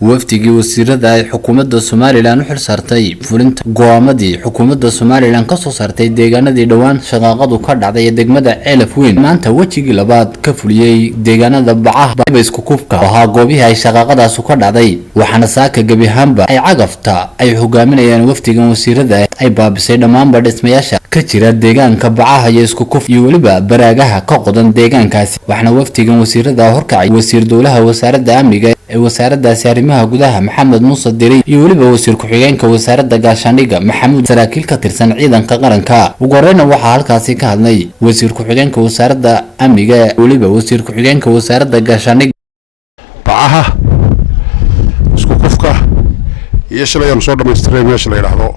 waftigii wasiirada ay xukuumadda Soomaaliland u xil saartay fulinta go'aamadii xukuumadda Soomaaliland ka soo saartay deegaanadii dhawaan shaqaaqadu ka dhacday degmada Ceelaf Weyn maanta wajigii labaad ka fuliyay deegaanada Bacaha isku kufka waxa goobihii ay shaqaaqadaas ka dhacday waxaana saaka gabi ahaanba ay cagafta ay hogaaminayaan waftigan wasiirada ay baabisay dhammaanba dhismayaasha ka jira deegaanka Bacaha iyo isku kuf iyo waliba baraagaha ka qodan deegaankaasi waxaana waftigan wasiirada horkacay wasiir dowlaha wasaaradda amniga ee wasaaradda arrimaha gudaha Maxamed Muuse Diray iyo waliba wasiir ku-xigeenka wasaaradda gaashaandhigga Maxamuud saraakiil ka tirsan ciidanka qaranka ugu horeeyna waxa halkaasi ka hadlay wasiir ku-xigeenka wasaaradda amniga waliba wasiir ku-xigeenka wasaaradda gaashaandhigga Bacaha isku kufka iyo shaqada soo dhamaystiray meesha la yiraahdo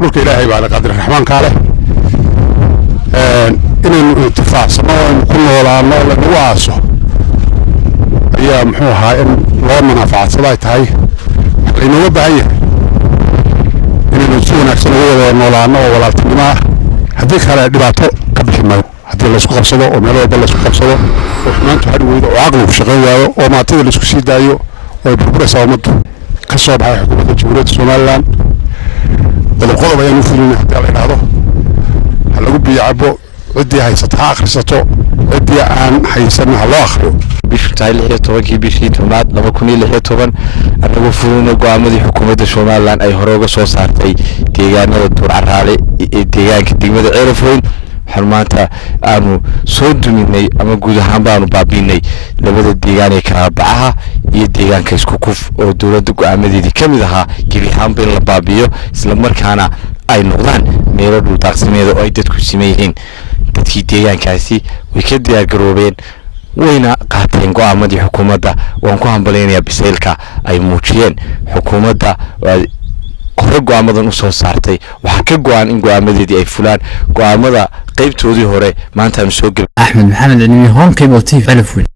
marka ilaahay baa qadar raxmaan kaale inaynu intifaacsanno ku noolaano lagu aaso ayaa muxuu ahaa in loo manaafacadsado ay tahay inuu baahan yahay inaynu si wanaagsan ugu wada noolaano oo walaaltinimo ah haddii kale dhibaato ka bixi maayo haddii la isku qabsado oo meel walba la isku qabsado oo xumaantu hadhi weydo oo caqligu shaqayn waayo oo maatada la isku sii daayo oo burburaysa ummaddu ka soo baxay xukuumadda Jamhuuriyadda Soomaaliland qodob ayaan u fulinay haddii la yiraahdo ha lagu biyacabo cidii haysata ha akhrisato cidii aan haysan ha loo akhriyo bishii 16 bishii Toomaad 2016 anagu fulinay go'aamadii xukuumadda Soomaaliland ay hore uga soo saartay deegaanada Turcaraale ee deegaanka degmada Ceelaf Weyn xarmaanta aanu soo duminay ama guud ahaan baanu baabiinay labada deegaan ee kala Bacaha iyo deegaanka isku kuf oo dawladda go'aamadeedii kamid ahaa gibi ahaan la baabiyo isla markaana ay noqdaan meelo dhul daaqsimeed oo ay dadku simeeyeen dadkii deegaankaasi way ka diyaar garoobeen wayna qaateen go'aamadii xukuumadda waan ku hambaleynayaa biseylka ay muujiyeen xukuumadda hore go'aamadan u soo saartay waxa ka go'an in go'aamadeedii ay fulaan go'aamada qaybtoodii hore maanta aan soo gal Axmed Maxamed Cilmi Home Cable TV Ceelaf Weyn.